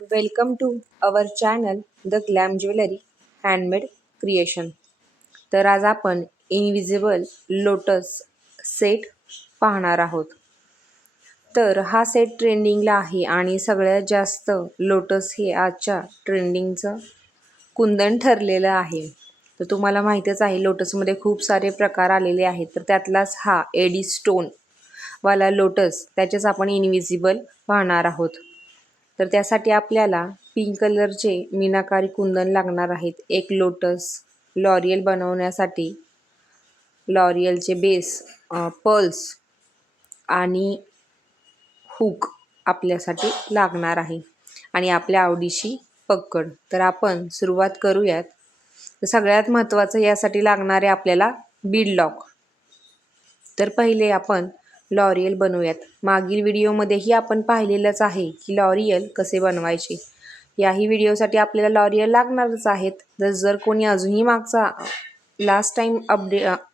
Welcome to our channel The Glam Jewellery Handmade Creation. तर आज आपण इनविजिबल लोटस सेट पाहणार आहोत. तर हा सेट ट्रेंडिंगला आहे आणि सगळ्यात जास्त लोटस हे आजच्या ट्रेंडिंगचं कुंदन ठरलेलं आहे. तर तुम्हाला माहितीच आहे लोटसमध्ये खूप सारे प्रकार आलेले आहेत. तर त्यातलाच हा एडी स्टोन वाला लोटस त्याचेच आपण इनविजिबल पाहणार आहोत. तर त्यासाठी आपल्याला पिंक कलरचे मीनाकारी कुंदन लागणार आहेत. एक लोटस, लॉरियल बनवण्यासाठी लॉरियलचे बेस, पर्ल्स आणि हुक आपल्यासाठी लागणार आहे आणि आपल्या आवडीची पक्कड. तर आपण सुरुवात करूयात. तर सगळ्यात महत्त्वाचं यासाठी लागणारे आपल्याला बीड लॉक. तर पहिले आपण लॉरियल बनवूयात. मागील व्हिडिओमध्येही आपण पाहिलेलंच आहे की लॉरियल कसे बनवायचे. याही व्हिडिओसाठी आपल्याला लॉरियल लागणारच आहेत. जर कोणी अजूनही मागचा लास्ट टाईम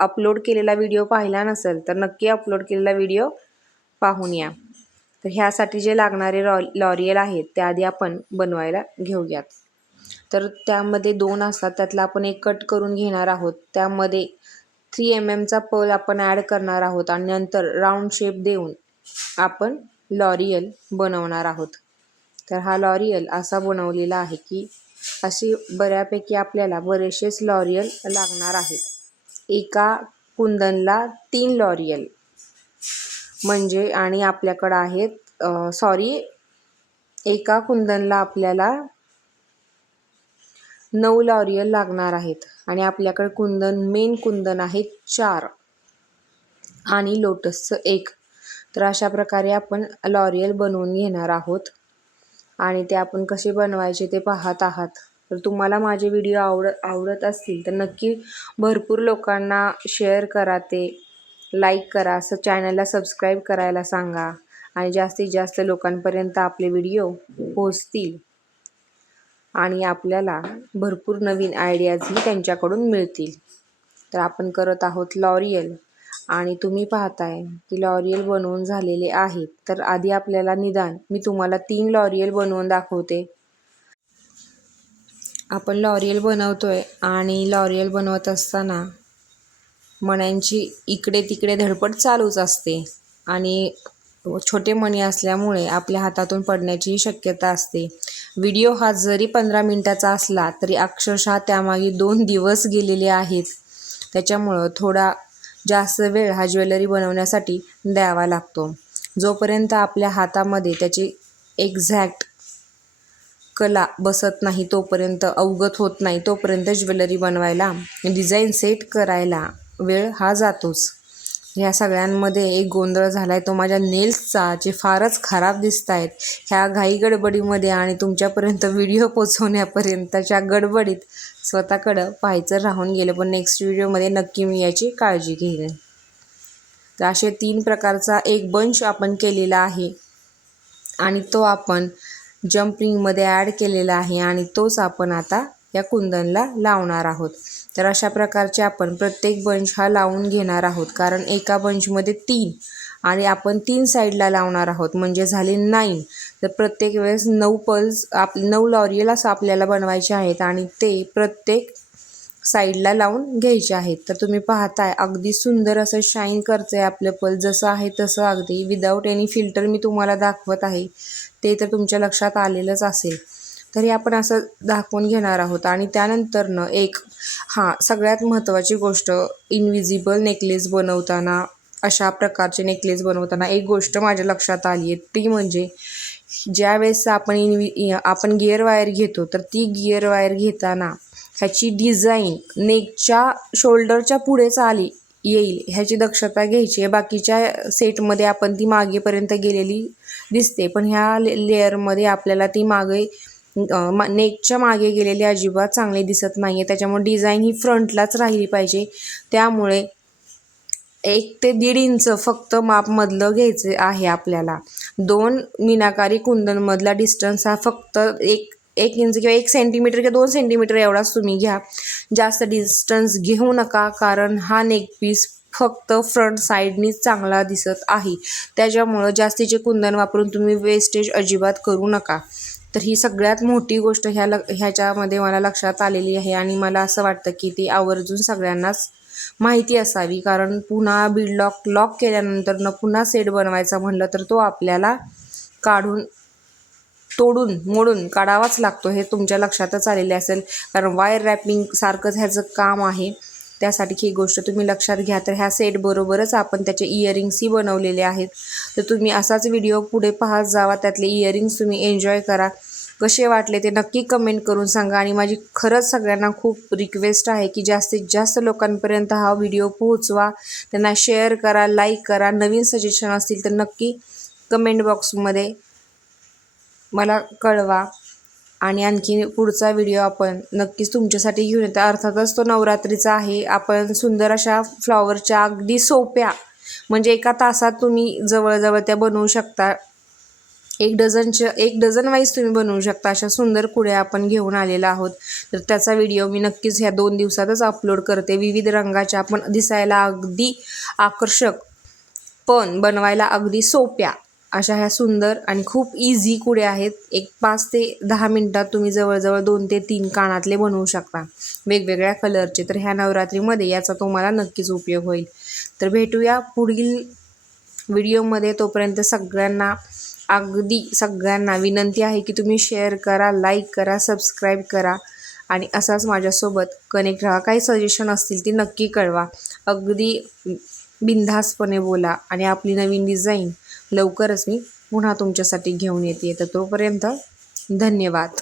अपलोड केलेला व्हिडिओ पाहिला नसेल तर नक्की अपलोड केलेला व्हिडिओ पाहून या. तर ह्यासाठी जे लागणारे लॉरियल आहेत ते आधी आपण बनवायला घेऊयात. तर त्यामध्ये 2 असतात, त्यातला आपण एक कट करून घेणार आहोत. त्यामध्ये 3 mm चा पर्ल आपण ॲड करणार आहोत आणि नंतर राऊंड शेप देऊन आपण लॉरियल बनवणार आहोत. तर हा लॉरियल असा बनवलेला आहे की अशी बऱ्यापैकी आपल्याला बरेचसेच लॉरियल लागणार आहेत. एका कुंदनला 3 लॉरियल म्हणजे आणि आपल्याकडं आहेत एका कुंदनला आपल्याला 9 लॉरियल लागणार आहेत आणि आपल्याकडे मेन कुंदन आहेत 4 आणि लोटसचं 1. तर अशा प्रकारे आपण लॉरियल बनवून घेणार आहोत आणि ते आपण कसे बनवायचे ते पाहत आहात. तर तुम्हाला माझे व्हिडिओ आवडत असतील तर नक्की भरपूर लोकांना शेअर करा, ते लाईक करा, असं चॅनलला सबस्क्राईब करायला सांगा आणि जास्तीत जास्त लोकांपर्यंत आपले व्हिडिओ पोहोचतील आणि आपल्याला भरपूर नवीन आयडियाजही त्यांच्याकडून मिळतील. तर आपण करत आहोत लॉरियल आणि तुम्ही पाहताय की लॉरियल बनवून झालेले आहेत. तर आधी आपल्याला मी तुम्हाला 3 लॉरियल बनवून दाखवते. आपण लॉरियल बनवतोय आणि लॉरियल बनवत असताना मण्यांची इकडे तिकडे धडपड चालूच असते आणि छोटे मणी असल्यामुळे आपल्या हातातून पडण्याची शक्यता असते. व्हिडिओ हा जरी 15 मिनिटाचा असला तरी अक्षरशः त्यामागे 2 दिवस गेलेले आहेत. त्याच्यामुळं थोडा जास्त वेळ हा ज्वेलरी बनवण्यासाठी द्यावा लागतो. जोपर्यंत आपल्या हातामध्ये त्याची एक्झॅक्ट कला बसत नाही, तोपर्यंत अवगत होत नाही, तोपर्यंत ज्वेलरी बनवायला, डिझाईन सेट करायला वेळ हा जातोच. ह्या सगळ्यांमध्ये एक गोंधळ झाला आहे तो माझ्या नेल्सचा, जे फारच खराब दिसत आहेत. ह्या घाई गडबडीमध्ये आणि तुमच्यापर्यंत व्हिडिओ पोचवण्यापर्यंतच्या गडबडीत स्वतःकडं पाहायचं राहून गेलं. पण नेक्स्ट व्हिडिओमध्ये नक्की मी याची काळजी घेईन. तर असे 3 प्रकारचा एक बंच आपण केलेला आहे आणि तो आपण जंप रिंगमध्ये ॲड केलेला आहे आणि तोच आपण आता या कुंदनला लावणार आहोत. तर अशा प्रकारचे आपण प्रत्येक बंच हा लावून घेणार आहोत, कारण एका बंचमध्ये 3 आणि आपण 3 साईडला लावणार आहोत म्हणजे झाले 9. तर प्रत्येक वेळेस 9 पर्ल्स 9 लॉरियल असं आपल्याला बनवायचे आहेत आणि ते प्रत्येक साईडला लावून घ्यायचे आहेत. तर तुम्ही पाहताय अगदी सुंदर असं शाईन करतंय आपलं पर्ल, जसं आहे तसं अगदी विदाऊट एनी फिल्टर मी तुम्हाला दाखवत आहे. ते तर तुमच्या लक्षात आलेलंच असेल. तर हे आपण असं दाखवून घेणार आहोत आणि त्यानंतरनं सगळ्यात महत्त्वाची गोष्ट, इनविजिबल नेकलेस बनवताना, अशा प्रकारचे नेकलेस बनवताना एक गोष्ट माझ्या लक्षात आली आहे, ती म्हणजे ज्या वेळेस आपण गिअर वायर घेतो तर ती गिअर वायर घेताना ह्याची डिझाईन नेकच्या शोल्डरच्या पुढेच येईल ह्याची दक्षता घ्यायची आहे. बाकीच्या सेटमध्ये आपण ती मागेपर्यंत गेलेली दिसते, पण ह्या लेअरमध्ये आपल्याला ती नेकच्या मागे गेलेली अजिबात चांगली दिसत नाही आहे. त्याच्यामुळे डिझाईन ही फ्रंटलाच राहिली पाहिजे. त्यामुळे 1 ते 1.5 इंच फक्त मापमधलं घ्यायचे आहे आपल्याला. 2 मीनाकारी कुंदनमधला डिस्टन्स हा फक्त 1 इंच किंवा 1 सेंटीमीटर किंवा 2 सेंटीमीटर एवढाच तुम्ही घ्या. जास्त डिस्टन्स घेऊ नका, कारण हा नेक पीस फक्त फ्रंट साईडनीच चांगला दिसत आहे. त्याच्यामुळं जास्तीचे कुंदन वापरून तुम्ही वेस्टेज अजिबात करू नका. तर ही सगळ्यात मोठी गोष्ट ह्याच्यामध्ये मला लक्षात आलेली आहे आणि मला असं वाटतं की ती आवर्जून सगळ्यांनाच माहिती असावी. कारण पुन्हा बीड लॉक केल्यानंतर पुन्हा सेट बनवायचा म्हणलं तर तो आपल्याला काढून तोडून मोडून काढावाच लागतो, हे तुमच्या लक्षातच आलेले असेल. कारण वायर रॅपिंग सारखंच ह्याचं काम आहे. त्यासाठी ही गोष्ट तुम्ही लक्षात घ्या. तर ह्या सेट बरोबरच आपण त्याचे इयरिंग्सही बनवलेले आहेत. तर तुम्ही असाच व्हिडिओ पुढे पाहत जावा, त्यातले इयरिंग्स तुम्ही एन्जॉय करा. कसे वाटले ते नक्की कमेंट करून सांगा. आणि माझी खरंच सगळ्यांना खूप रिक्वेस्ट आहे की जास्तीत जास्त लोकांपर्यंत हा व्हिडिओ पोहोचवा, त्यांना शेअर करा, लाईक करा. नवीन सजेशन असतील तर नक्की कमेंट बॉक्समध्ये मला कळवा. आणि आणखी पुढचा व्हिडिओ आपण नक्कीच तुमच्यासाठी घेऊन येतो. अर्थातच तो नवरात्रीचा आहे. आपण सुंदर अशा फ्लॉवरच्या अगदी सोप्या, म्हणजे एका तासात तुम्ही जवळजवळ त्या बनवू शकता. एक डझन वाईज तुम्ही बनवू शकता. अशा सुंदर पुड्या आपण घेऊन आलेला आहोत. तर त्याचा व्हिडिओ मी नक्कीच ह्या 2 दिवसातच अपलोड करते. विविध रंगाच्या आपण दिसायला अगदी आकर्षक पण बनवायला अगदी सोप्या अशा ह्या सुंदर आणि खूप इझी कुड्या आहेत. एक 5 ते 10 मिनटात तुम्ही जवळजवळ 2 ते 3 कानातले बनवू शकता वेगवेगळ्या कलरचे. तर ह्या नवरात्रीमध्ये याचा तुम्हाला नक्कीच उपयोग होईल. तर भेटूया पुढील व्हिडिओमध्ये. तोपर्यंत अगदी सगळ्यांना विनंती आहे की तुम्ही शेअर करा, लाईक करा, सबस्क्राईब करा आणि असाच माझ्यासोबत कनेक्ट राहा. काही सजेशन असतील ती नक्की कळवा. अगदी बिनधास्तपणे बोला. आणि आपली नवीन डिझाईन लवकरच मी पुन्हा तुमच्यासाठी घेऊन येते. तर तोपर्यंत धन्यवाद.